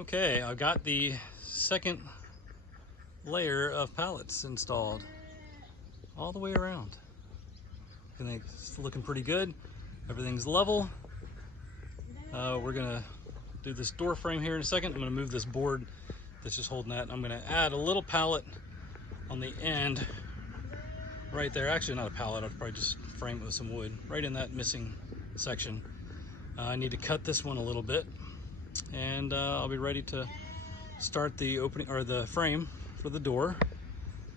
Okay, I got the second layer of pallets installed all the way around. I think it's looking pretty good. Everything's level. We're gonna do this door frame here in a second. I'm gonna move this board that's just holding that. I'm gonna add a little pallet on the end right there. Actually, not a pallet, I'll probably just frame it with some wood right in that missing section. I need to cut this one a little bit, and I'll be ready to start the opening or the frame for the door.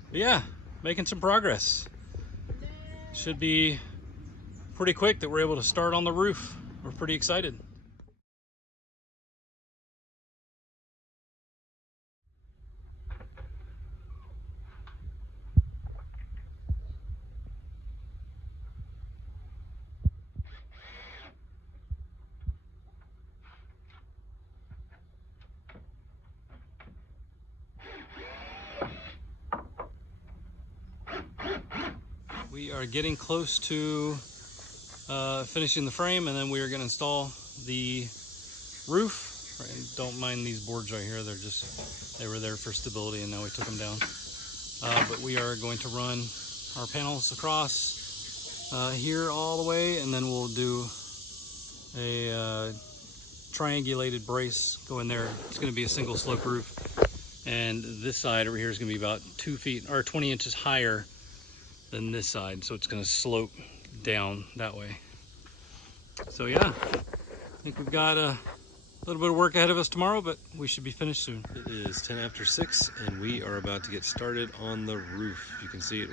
But yeah, making some progress. Should be pretty quick that we're able to start on the roof. We're pretty excited. We are getting close to finishing the frame, and then we are going to install the roof. Right, don't mind these boards right here, they were there for stability and now we took them down. But we are going to run our panels across here all the way, and then we'll do a triangulated brace go in there. It's going to be a single slope roof, and this side over here is going to be about 2 feet or 20 inches higher than this side, so it's going to slope down that way. So yeah, I think we've got a little bit of work ahead of us tomorrow, but we should be finished soon. It is 10 after 6 and we are about to get started on the roof. You can see it,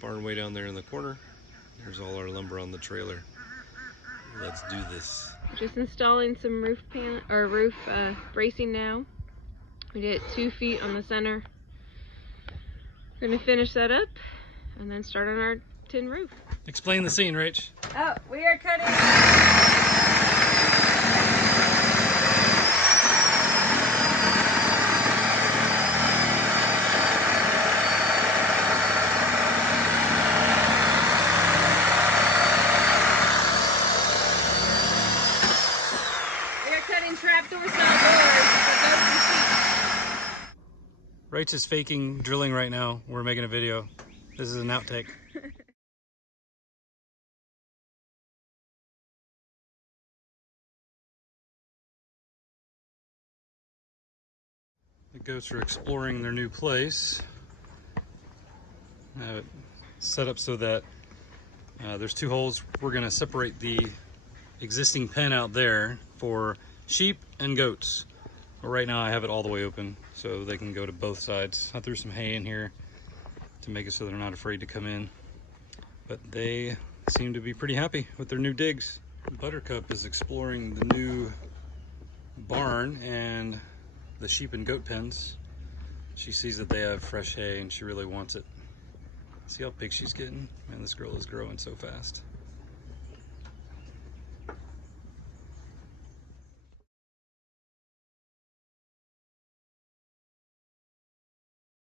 barn way down there in the corner. There's all our lumber on the trailer. Let's do this. Just installing some roof bracing now. We did 2 feet on the center. We're gonna finish that up and then start on our tin roof. Explain the scene, Rach. Oh, we are cutting. Trapdoor style doors. Rach is faking drilling right now. We're making a video. This is an outtake. The goats are exploring their new place. I have it set up so that there's 2 holes. We're going to separate the existing pen out there for sheep and goats. But right now I have it all the way open so they can go to both sides. I threw some hay in here to make it so they're not afraid to come in. But they seem to be pretty happy with their new digs. Buttercup is exploring the new barn and the sheep and goat pens. She sees that they have fresh hay and she really wants it. See how big she's getting? Man, this girl is growing so fast.